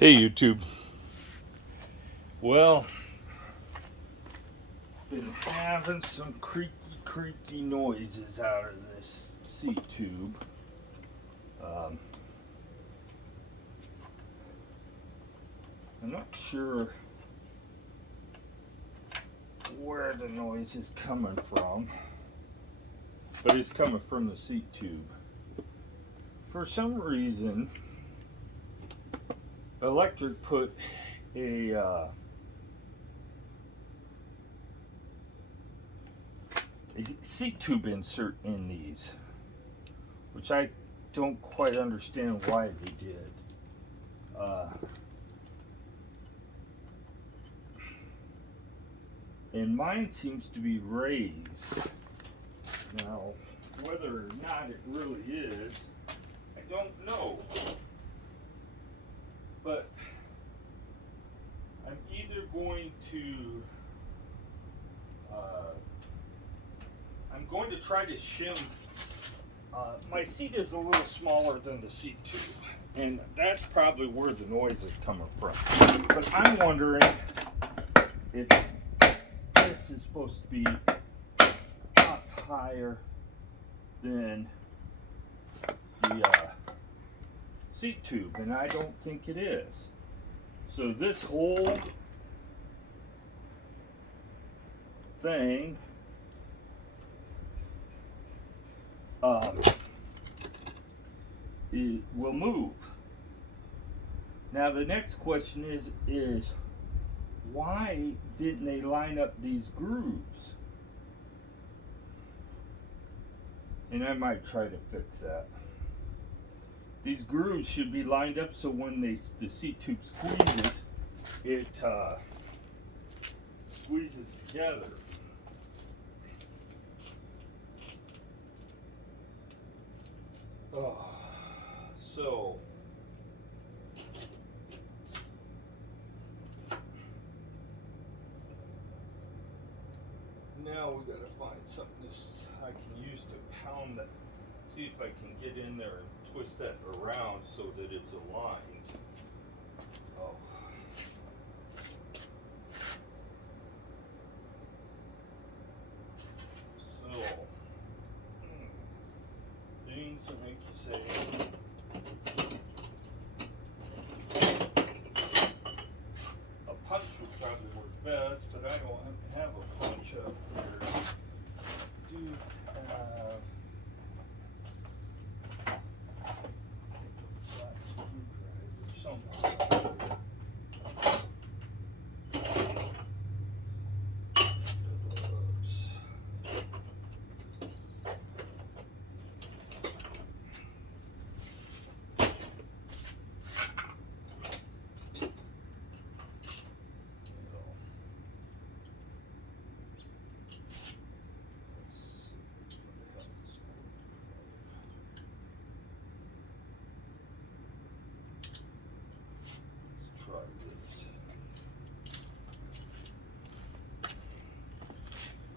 Hey YouTube. Well, been having some creaky noises out of this seat tube. I'm not sure where the noise is coming from, but it's coming from the seat tube. For some reason, Lectric put a seat tube insert in these, which I don't quite understand why they did. And mine seems to be raised. Now, whether or not it really is, I don't know. But I'm either going to I'm going to try to shim. My seat is a little smaller than the seat tube, and that's probably where the noise is coming from. But I'm wondering if this is supposed to be up higher than the seat tube, and I don't think it is. So this whole thing it will move. Now the next question is why didn't they line up these grooves? And I might try to fix that. These grooves should be lined up so when the seat tube squeezes, it squeezes together. Oh, so now we gotta find something I can use to pound that. See if I can get in there and twist that around so that it's aligned. Oh. So, things that make you say, a punch would probably work best, but I don't have a punch up here. I do have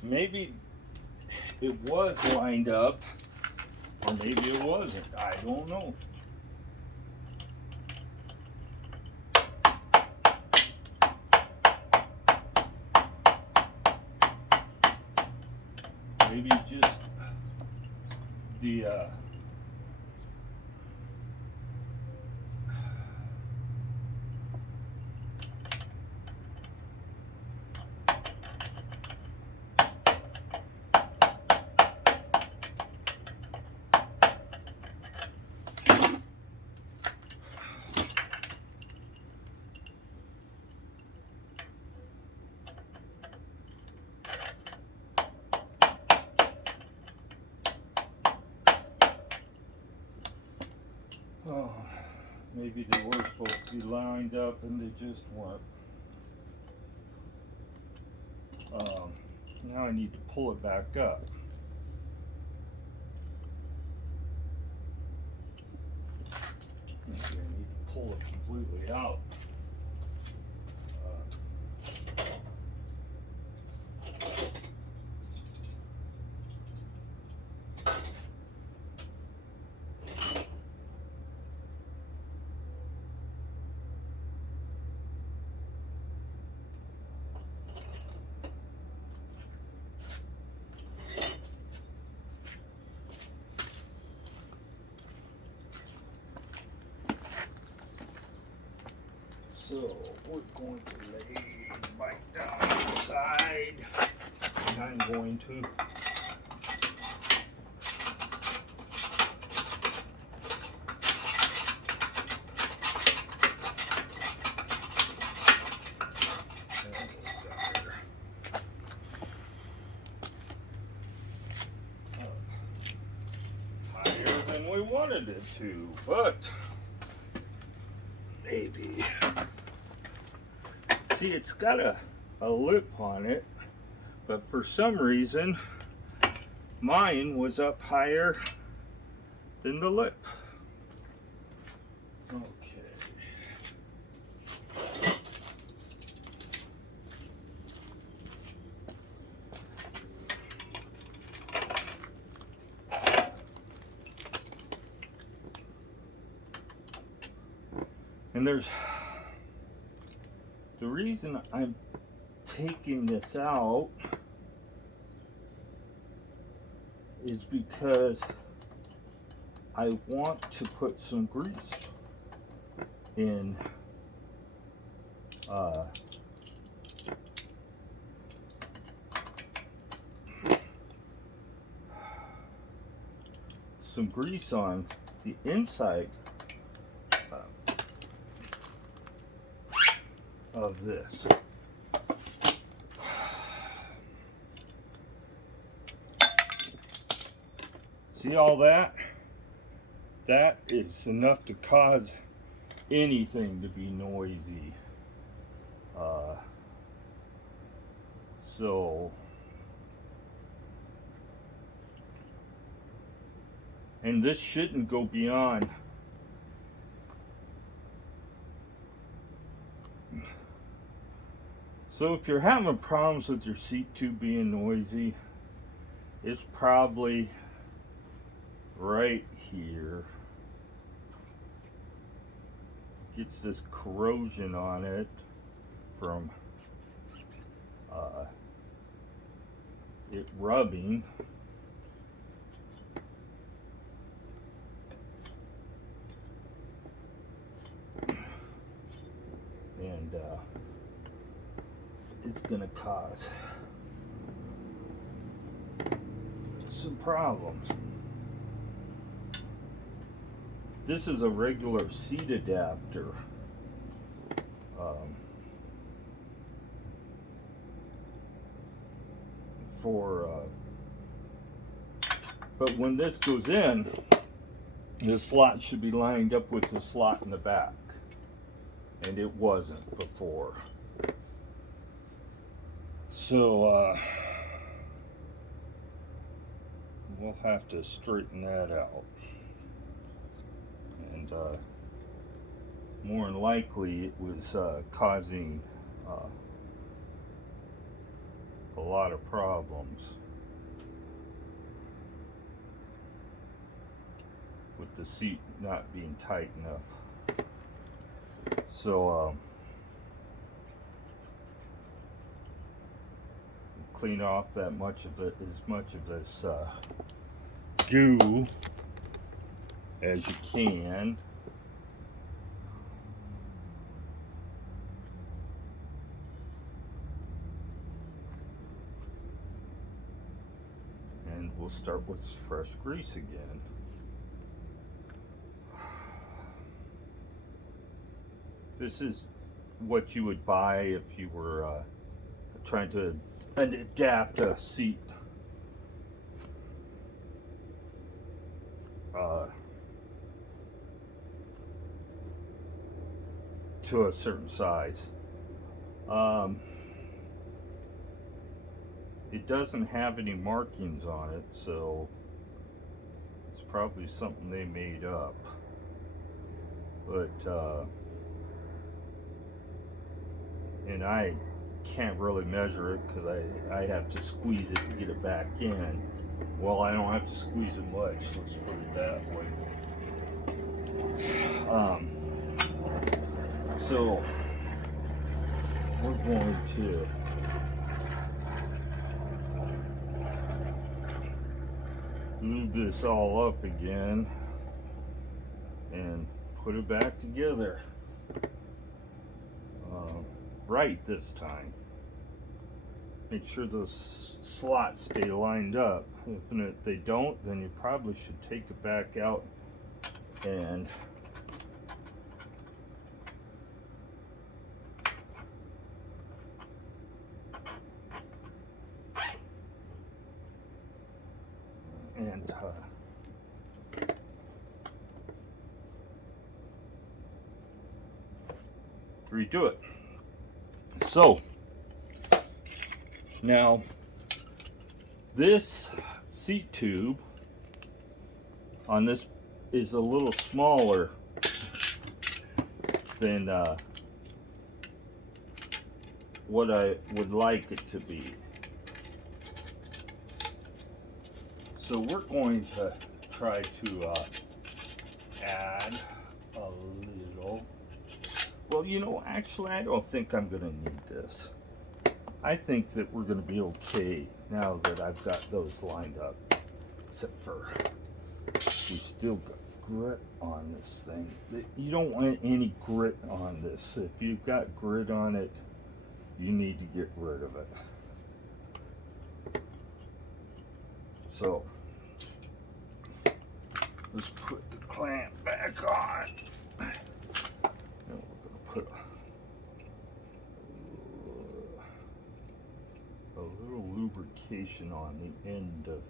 maybe it was lined up, or maybe it wasn't. I don't know. Maybe just the oh, maybe they were supposed to be lined up and they just weren't. Now I need to pull it back up. Maybe I need to pull it completely out. So we're going to lay the bike down on the side, and I'm going to higher than we wanted it to, but maybe. See, it's got a lip on it, but for some reason mine was up higher than the lip. Okay. And there's the reason I'm taking this out is because I want to put some grease in some grease on the inside of this. See all that? That is enough to cause anything to be noisy. And this shouldn't go beyond So if you're having problems with your seat tube being noisy, it's probably right here. Gets this corrosion on it from it rubbing. And it's going to cause some problems. This is a regular seat adapter. But when this goes in, the slot should be lined up with the slot in the back, and it wasn't before. So we'll have to straighten that out, and more than likely it was causing a lot of problems with the seat not being tight enough. So clean off that much of it, as much of this goo as you can. And we'll start with fresh grease again. This is what you would buy if you were trying to adapt a seat to a certain size. It doesn't have any markings on it, so it's probably something they made up. But and I can't really measure it because I have to squeeze it to get it back in. Well, I don't have to squeeze it much, let's put it that way. So we're going to move this all up again and put it back together. right this time. Make sure those slots stay lined up. If they don't, then you probably should take it back out and redo it. So now this seat tube on this is a little smaller than what I would like it to be. So we're going to try to add a little. Well, you know, actually, I don't think I'm going to need this. I think that we're going to be okay now that I've got those lined up. Except for we still got grit on this thing. You don't want any grit on this. If you've got grit on it, you need to get rid of it. So let's put the clamp back on. And we're going to put a little lubrication on the end of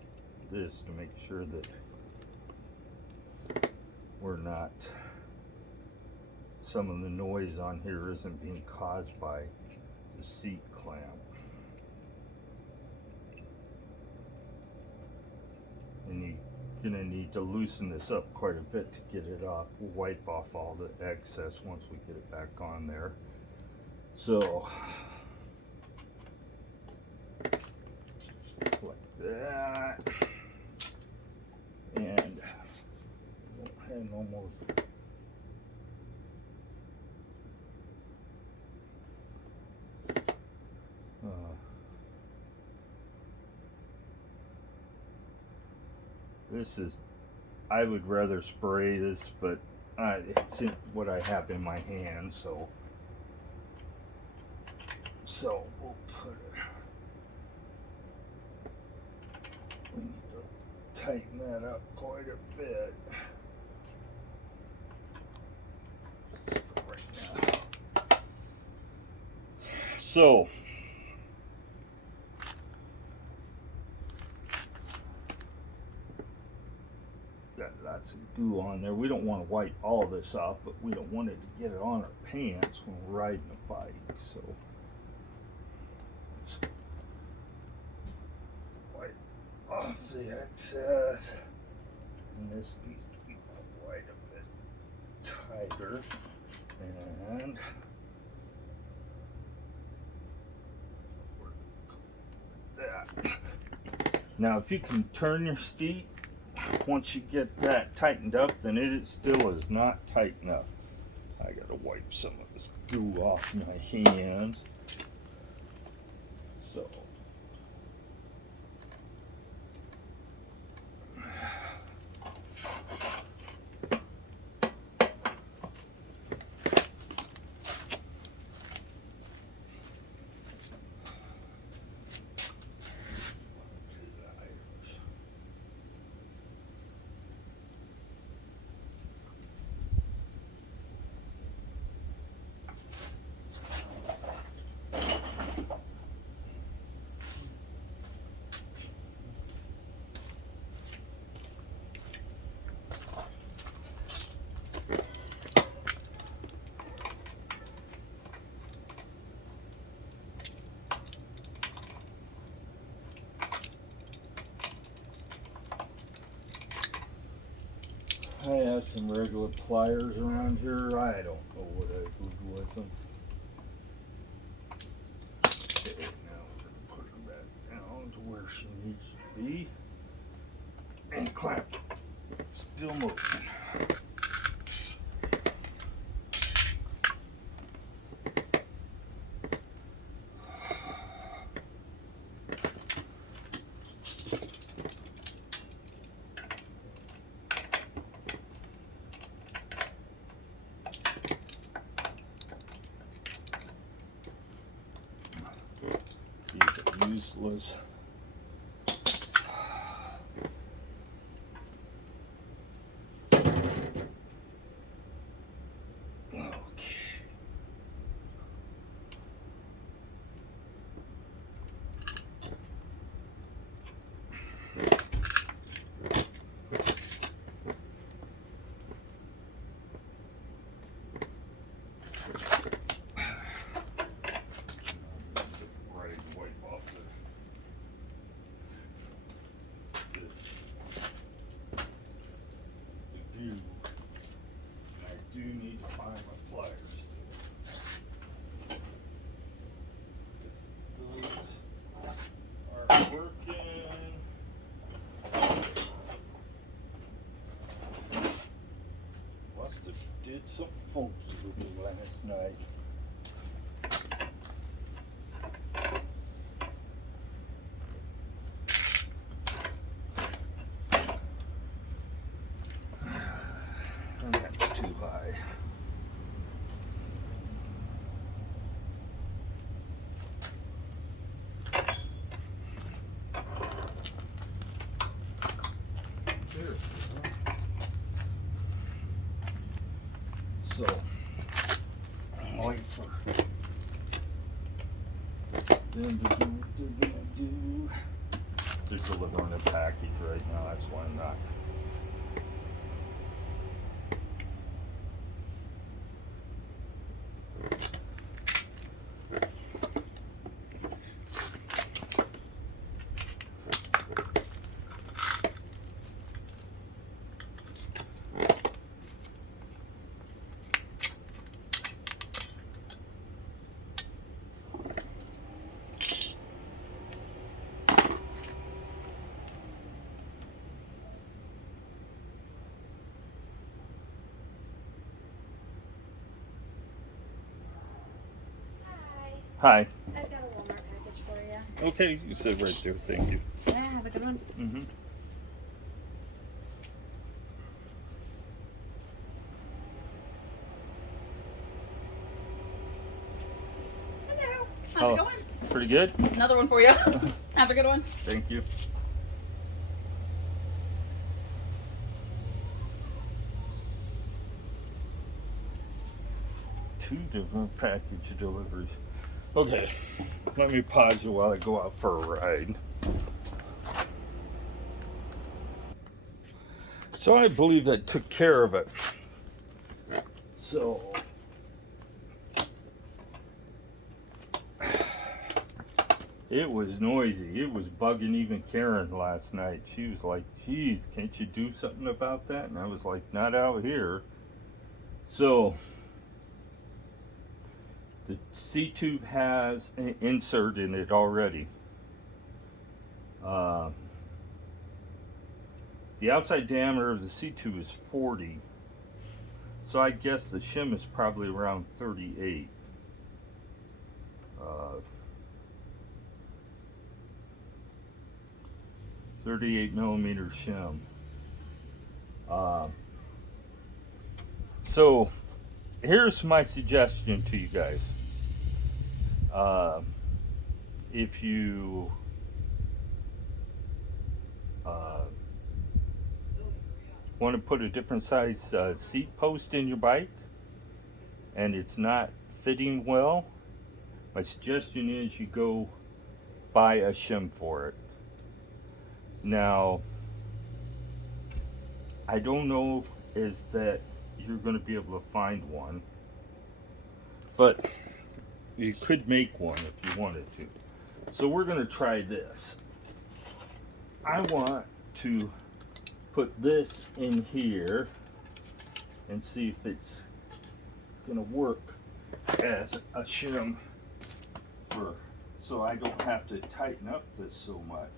this to make sure that we're not, some of the noise on here isn't being caused by the seat clamp. And you're gonna need to loosen this up quite a bit to get it off. We'll wipe off all the excess once we get it back on there. So like that, and don't have no more. This is, I would rather spray this, but it's what I have in my hand, so we'll put it. We need to tighten that up quite a bit. Right now. So got lots of glue on there. We don't want to wipe all this off, but we don't want it to get it on our pants when we're riding a bike. So let's wipe off the excess. And this needs to be quite a bit tighter. And that. Now, if you can turn your seat, once you get that tightened up, then it still is not tight enough. I gotta wipe some of this glue off my hands. So I have some regular pliers around here. I don't know what I would do with them. Okay, now we're going to put her back down to where she needs to be. And clamp it. Still moving. useless. I do need to find my pliers. Those are working. Must have did something funky with me last night. That's too high. There it is, huh? So, I'll wait for them to do what they're gonna do. They're delivering a package right now, that's why I'm not. Hi. I've got a Walmart package for you. Okay, you said right there, thank you. Yeah, have a good one. Mm-hmm. Hello. How's it going? Pretty good. Another one for you. Have a good one. Thank you. Two different package deliveries. Okay, let me pause you while I go out for a ride. So I believe that took care of it. So it was noisy. It was bugging even Karen last night. She was like, geez, can't you do something about that? And I was like, not out here. So the C-tube has an insert in it already. The outside diameter of the C-tube is 40. So I guess the shim is probably around 38. 38 millimeter shim. So here's my suggestion to you guys. If you want to put a different size seat post in your bike and it's not fitting well, my suggestion is you go buy a shim for it. Now, I don't know is that you're going to be able to find one, but you could make one if you wanted to. So we're going to try this. I want to put this in here and see if it's going to work as a shim for, so I don't have to tighten up this so much.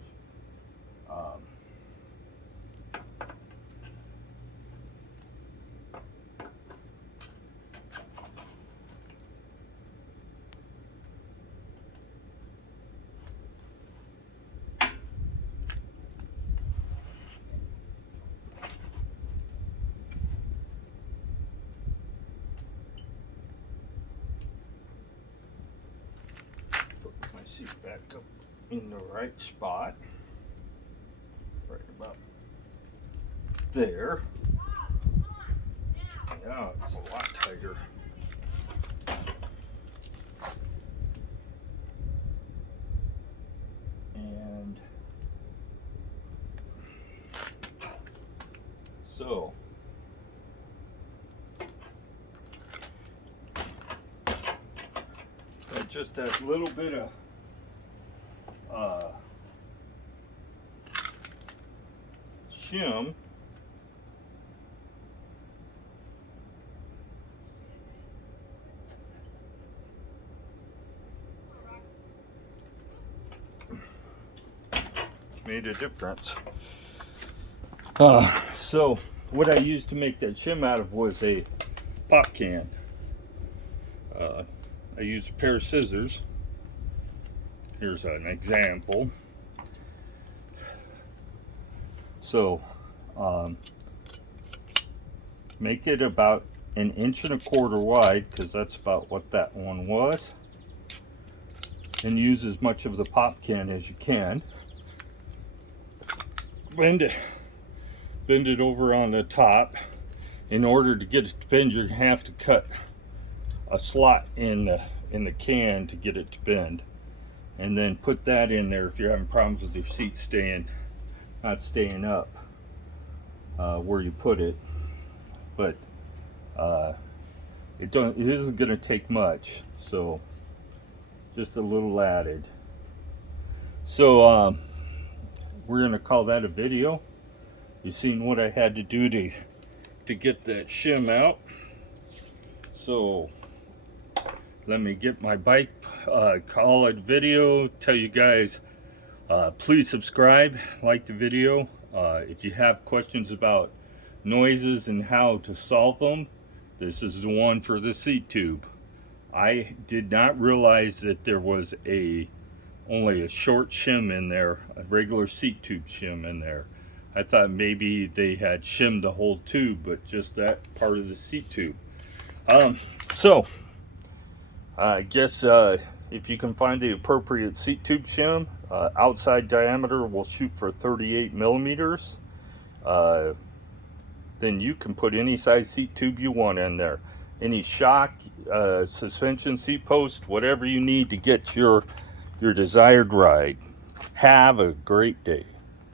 Put my seat back up. in the right spot. Right about there. Yeah, it's a lot tighter. And so just that little bit of shim. Made a difference. So what I used to make that shim out of was a pop can. I used a pair of scissors. Here's an example. So make it about 1.25 inches wide, because that's about what that one was, and use as much of the pop can as you can. Bend it over on the top. In order to get it to bend, you're gonna have to cut a slot in the can to get it to bend, and then put that in there if you're having problems with your seat not staying up where you put it. But it isn't going to take much, so just a little added. So we're going to call that a video. You've seen what I had to do to get that shim out. So let me get my bike, call it video, tell you guys, please subscribe, like the video. If you have questions about noises and how to solve them, this is the one for the seat tube. I did not realize that there was only a short shim in there, a regular seat tube shim in there. I thought maybe they had shimmed the whole tube, but just that part of the seat tube. So I guess if you can find the appropriate seat tube shim, outside diameter will shoot for 38 millimeters. Then you can put any size seat tube you want in there. Any shock, suspension, seat post, whatever you need to get your desired ride. Have a great day.